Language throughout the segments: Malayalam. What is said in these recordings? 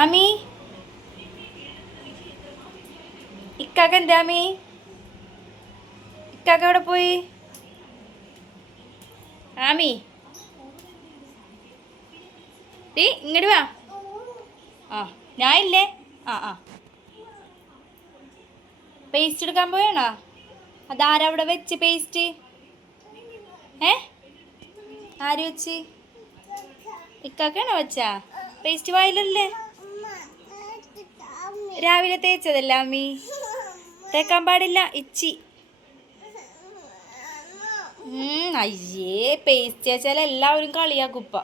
ആമി? ഇക്കാക്ക എന്താ ആമി? ഇക്കാക്ക എവിടെ പോയി? ആമി? ടീ ഇങ്ങോട്ട് വാ. ആ ഞാൻ ഇല്ലേ? ആ ആ. പേസ്റ്റ് എടുക്കാൻ പോയാണോ? അതാരാ അവിടെ വെച്ച് പേസ്റ്റ് ഏ? ആര് വെച്ച്? ഇക്കാക്കാണോ വെച്ചാ? പേസ്റ്റ് വായിലല്ലേ? രാവിലെ തേച്ചതല്ല അമ്മി? തേക്കാൻ പാടില്ല ഇച്ചി. അയ്യേ പേസ്റ്റ് തേച്ചാൽ എല്ലാവരും കളിയാക്കും കളിയാക്കുപ്പ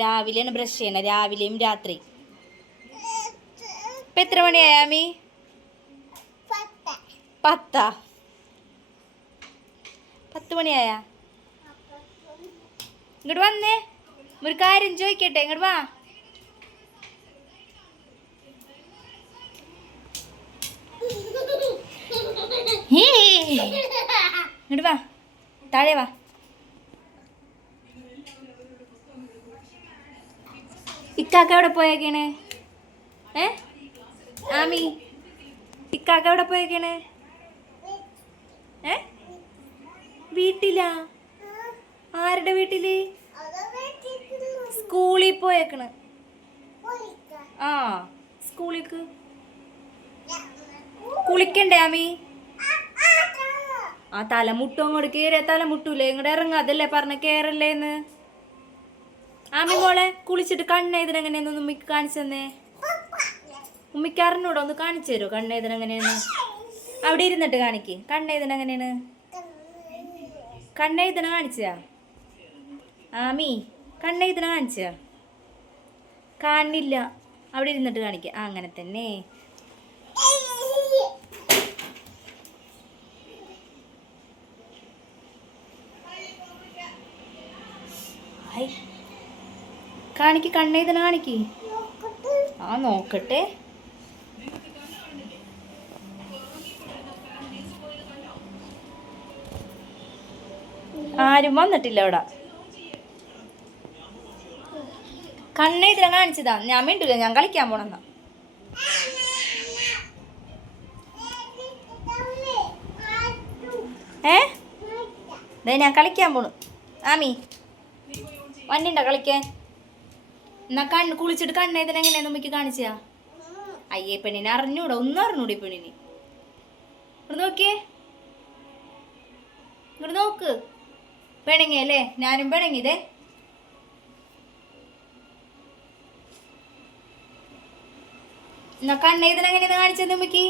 രാവിലെയാണ് ബ്രഷ് ചെയ്യണം രാവിലെയും രാത്രി. ഇപ്പൊ എത്ര മണിയായാമി പത്താ. പത്ത് മണിയായാ? ഇങ്ങോട്ട് വന്നേ. ഒരു കാര്യം ചോദിക്കട്ടെ ഇങ്ങോട്ട് വാ. ഇങ്ങോട്ട് വാ. താഴെ വാ. ഇക്കാക്ക എവിടെ പോയേക്കാണ്? ഏ? ആമി ഇക്കാക്ക എവിടെ പോയേക്കാണ്? ഏ? വീട്ടിലാ? ആരുടെ വീട്ടിൽ? സ്കൂളിൽ പോയേക്കണ്. ആ സ്കൂളിക്ക്. കുളിക്കണ്ടേ ആമി? ആ തലമുട്ടും അങ്ങോട്ട് കേറിയ തലമുട്ടൂലേ? ഇങ്ങോട്ട് ഇറങ്ങ അതല്ലേ പറഞ്ഞ കേറല്ലേന്ന്? ആമി മോളെ കുളിച്ചിട്ട് കണ്ണെഴുതിനെങ്ങനെയെന്ന് ഉമ്മിക്ക് കാണിച്ചു തന്നേ. ഉമ്മിക്ക് അറിഞ്ഞൂടെ ഒന്ന് കാണിച്ചു തരുമോ കണ്ണെഴുതിനെങ്ങനെയെന്ന് അവിടെ ഇരുന്നിട്ട് കാണിക്ക്. എങ്ങനെയാണ് കണ്ണേതിന് കാണിച്ചാ ആമി കണ്ണേതിന് കാണിച്ചാ കാണില്ല. അവിടെ ഇരുന്നിട്ട് ആ അങ്ങനെ തന്നെ. ഹായ്. കാണിക്ക് കണ്ണെഴുതിന കാണിക്ക്. ആ നോക്കട്ടെ. ആരും വന്നിട്ടില്ല അവിടെ. കണ്ണെഴുതിന കാണിച്ചതാ. ഞാൻ വേണ്ടില്ല ഞാൻ കളിക്കാൻ പോണെന്നാ. ഏ? ഞാൻ കളിക്കാൻ പോണു. ആമി. വന്നിണ്ടോ കളിക്കാൻ? എന്നാ കണ്ണ് കുളിച്ചിട്ട് കണ്ണെഴുതിന ഇതിനെങ്ങനെയാ നമുക്ക് കാണിച്ചാ? അയ്യേ പെണ്ണിനെ അറിഞ്ഞൂടാ ഒന്നും അറിഞ്ഞൂടി പെണ്ണിന്. ഇവിടെ നോക്കിയേ. ഇവിടെ നോക്ക്. പെണങ്ങിയല്ലേ ഞാനും പിണങ്ങിയതേ. എന്നാ കണ്ണെഴുതിന് ഇതിനെങ്ങനെയാ കാണിച്ചത് നമുക്ക്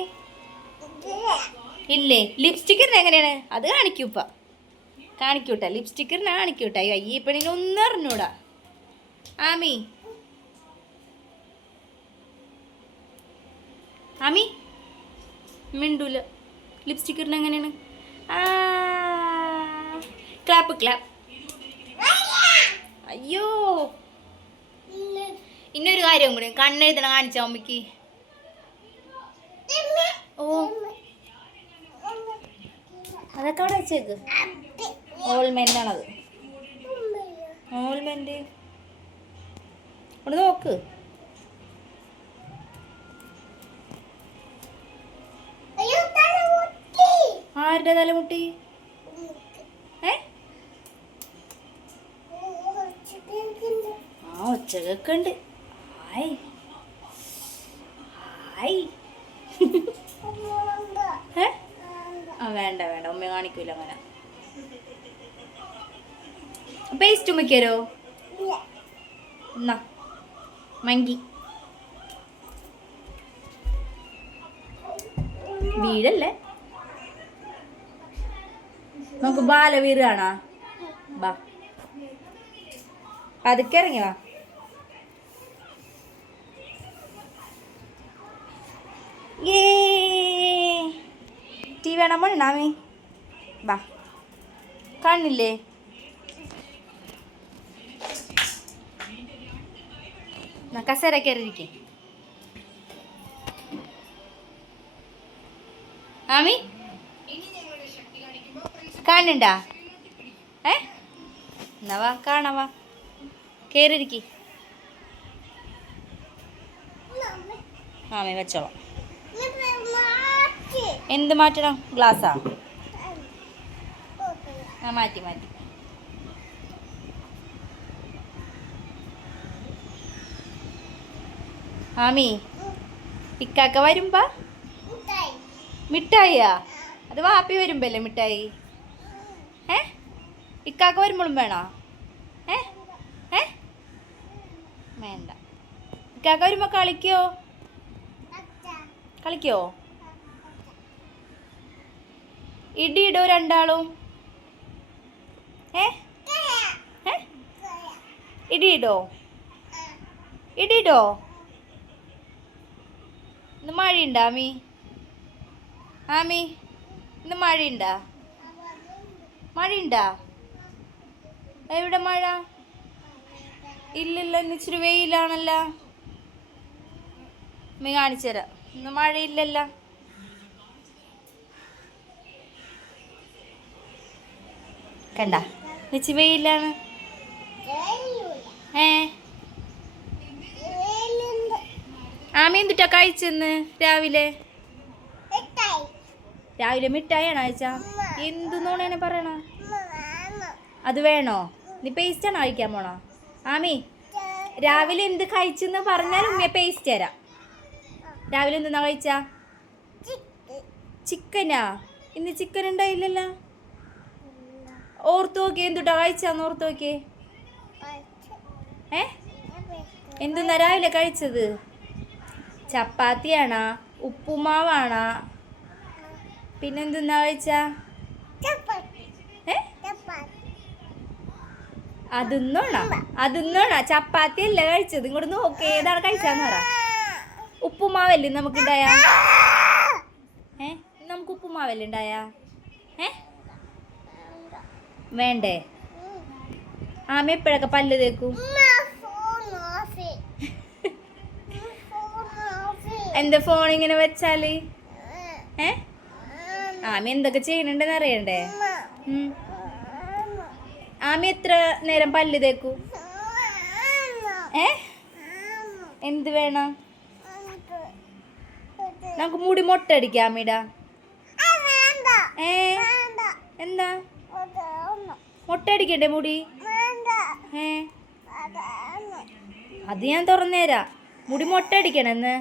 ഇല്ലേ ലിപ്സ്റ്റിക്കിന് എങ്ങനെയാണ്? അത് കാണിക്കൂപ്പ കാണിക്കൂട്ട ലിപ്സ്റ്റിക്കിന് കാണിക്കൂട്ട. അയ്യോ ഈ പെണ്ണിന് ഒന്നും അറിഞ്ഞൂടാ. ആമി. ആമി. മിണ്ടൂല. ലിപ്സ്റ്റിക്കിന് എങ്ങനെയാണ്? ക്ലാപ്പ് ക്ലാപ്പ് അയ്യോ. ഇന്നൊരു കാര്യം കൂടി കണ്ണെഴുതണ കാണിച്ച അമ്മയ്ക്ക് ഓ. അതൊക്കെ അവിടെ വെച്ചേക്ക്. ഓൾമെന്റ് ആണത്. ഓൾമെന്റ് ഒന്ന് നോക്ക്. ആരുടെ തലമുട്ടി? ഏ? ആ ഒച്ച കേക്കുണ്ട് ഹായ്. ഹായ് ആ വേണ്ട വേണ്ട. ഉമ്മ കാണിക്കൂല അങ്ങനെ പേസ്റ്റ് ഉമ്മയ്ക്കരോ എന്നാ മങ്കി. വീടല്ലേ നമുക്ക് ബാലവീർ കാണാ. ബാ. അതൊക്കെ ഇറങ്ങി വാ. ടി വേണമോ മണ്ണാമേ ബാ. കാണില്ലേ കസേര കയറിയിരിക്കേ. ആമി? കാണണ്ടാ ഏ? എന്നാ വാ കാണാ ആമി വെച്ചോളാം. എന്ത് മാറ്റണം? ഗ്ലാസ്സാ ആ മാറ്റി മാറ്റി. ആമി ഇക്കാക്ക വരുമ്പോ? മിഠായിയാ? അത് വാപ്പി വരുമ്പല്ലേ മിഠായി? ഏ? ഇക്കാക്ക വരുമ്പോഴും വേണോ? ഏ? ഏ? വേണ്ട. ഇക്കാക്ക വരുമ്പോ കളിക്കോ? കളിക്കോ? ഇടിയിടോ രണ്ടാളും. ഏ? ഏ? ഇടിയിടോ ഇടിയിടോ ഇന്ന് മഴയുണ്ടോ ആമി? ആമി ഇന്ന് മഴയുണ്ടാ? മഴയുണ്ടാ? എവിടെ മഴ? ഇല്ലല്ലോ ഇന്ന് ഇച്ചിരി വെയിലാണല്ലോ. അമ്മ കാണിച്ചു തരാം. ഇന്ന് മഴയില്ലല്ലോ. കണ്ട? ഇച്ചിരി വെയിലാണ്. ഏ? ആമി എന്തിട്ടാ കഴിച്ചെന്ന് രാവിലെ? രാവിലെ മിഠായിയാണോ കഴിച്ചാ? എന്ത് നോണേനെ പറയണ? അത് വേണോ? നീ പേസ്റ്റ് ആണോ കഴിക്കാൻ പോണോ? ആമി രാവിലെ എന്ത് കഴിച്ചെന്ന് പറഞ്ഞാൽ ഉമ്മയെ പേസ്റ്റ് തരാം. രാവിലെ എന്തെന്നാ കഴിച്ച? ചിക്കനാ? ഇന്ന് ചിക്കൻ ഉണ്ടായില്ലല്ലോ. ഓർത്ത് നോക്കിയേ എന്തുട്ടാ കഴിച്ചാന്ന് ഓർത്ത് നോക്കിയേ. ഏ? എന്തുന്നാ രാവിലെ കഴിച്ചത്? ചപ്പാത്തിയാണോ ഉപ്പുമാവാണ്. പിന്നെന്തെന്നാ കഴിച്ച? അതിന്നോണ? അതിന്നോണ? ചപ്പാത്തി അല്ല കഴിച്ചത്? ഇങ്ങോട്ട് നോക്ക് ഏതാണ് കഴിച്ചാന്ന് പറ. ഉപ്പുമാവല്ലേ നമുക്ക് ഉണ്ടായ ഏ? നമുക്ക് ഉപ്പുമാവല്ലേ ഉണ്ടായ? ഏ? വേണ്ടേ? ആമ എപ്പോഴൊക്കെ പല്ല് തേക്കും? എന്താ ഫോൺ ഇങ്ങനെ വെച്ചാൽ? ഏ? ആമി എന്തൊക്കെ ചെയ്യണുണ്ടെന്ന് അറിയണ്ടേ. ആമി എത്ര നേരം പല്ല് തേക്കൂ? ഏ? എന്ത് വേണം? നമുക്ക് മുടി മുട്ട അടിക്കാം ആമിടാ. ഏ? എന്താ? മുട്ട അടിക്കണ്ടേ മുടി? ഏ? അത് ഞാൻ തുറന്നേരാ. മുടി മൊട്ടടിക്കണെന്ന്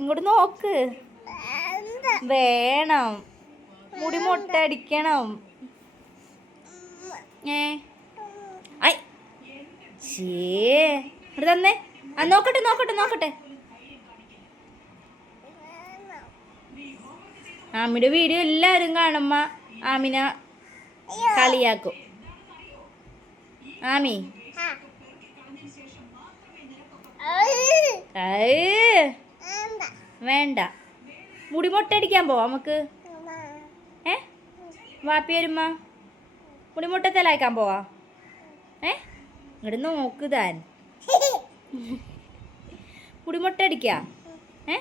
ഇങ്ങോട്ട് നോക്ക്. വേണം. മുടി മൊട്ടടിക്കണം ഏ? ഐ. ശേ ഇവിടെ തന്നേ. ആ നോക്കട്ടെ നോക്കട്ടെ നോക്കട്ടെ. ആമിയുടെ വീഡിയോ എല്ലാവരും കാണുമ്മ. ആമിന കളിയാക്കും. ആമി. ഏയ്, വേണ്ട. മുടി മൊട്ടടിക്കാൻ പോവാ നമുക്ക്. ഏ? വാപ്പി വരുമ്മ മുടി മുട്ട തലാക്കാൻ പോവാ. ഏ? ഇങ്ങോട്ട് നോക്ക് താൻ. മുടി ഏ?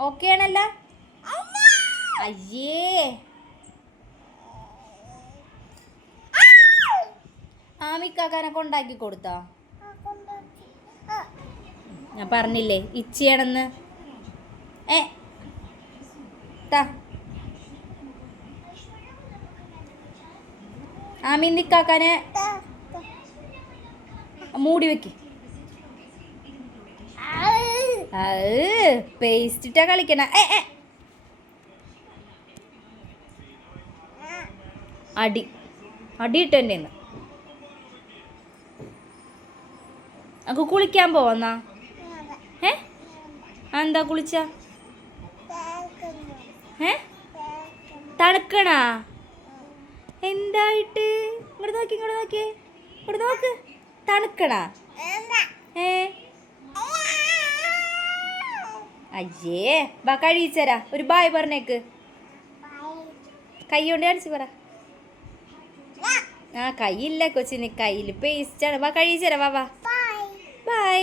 ഓക്കെ ആണല്ല അയ്യേ. ആമിക്കാക്കാനൊക്കെ ഉണ്ടാക്കി കൊടുത്താ. ഞാൻ പറഞ്ഞില്ലേ ഇച്ചിയാണെന്ന്. ഏ താ ആമിന്നിക്കാക്കാനെ മൂടി വെക്ക്. പേസ്റ്റ് ഇട്ടാ കളിക്കണ. ഏ ഏ. അടി. അടി ഇട്ടെന്നെ നമുക്ക് കുളിക്കാൻ പോവാന്നാ ഏ? എന്താ കുളിച്ച? ഏ? തണുക്കണാ? എന്തായിട്ട്? ഇങ്ങോട്ട് നോക്കി ഇങ്ങോട്ട് നോക്കി. ഇങ്ങോട്ട് നോക്ക്. തണുക്കണാ? ഏ? അയ്യേ വാ കഴിച്ചരാ ഒരു ബായ് പറഞ്ഞേക്ക്. കൈ കൊണ്ട് കാണിച്ചു പറ. ആ കൈയില്ല കൊച്ചിന്. കയ്യിൽ പേസ്റ്റാണ് വാ കഴിച്ചരാ വാ വാ. ബൈ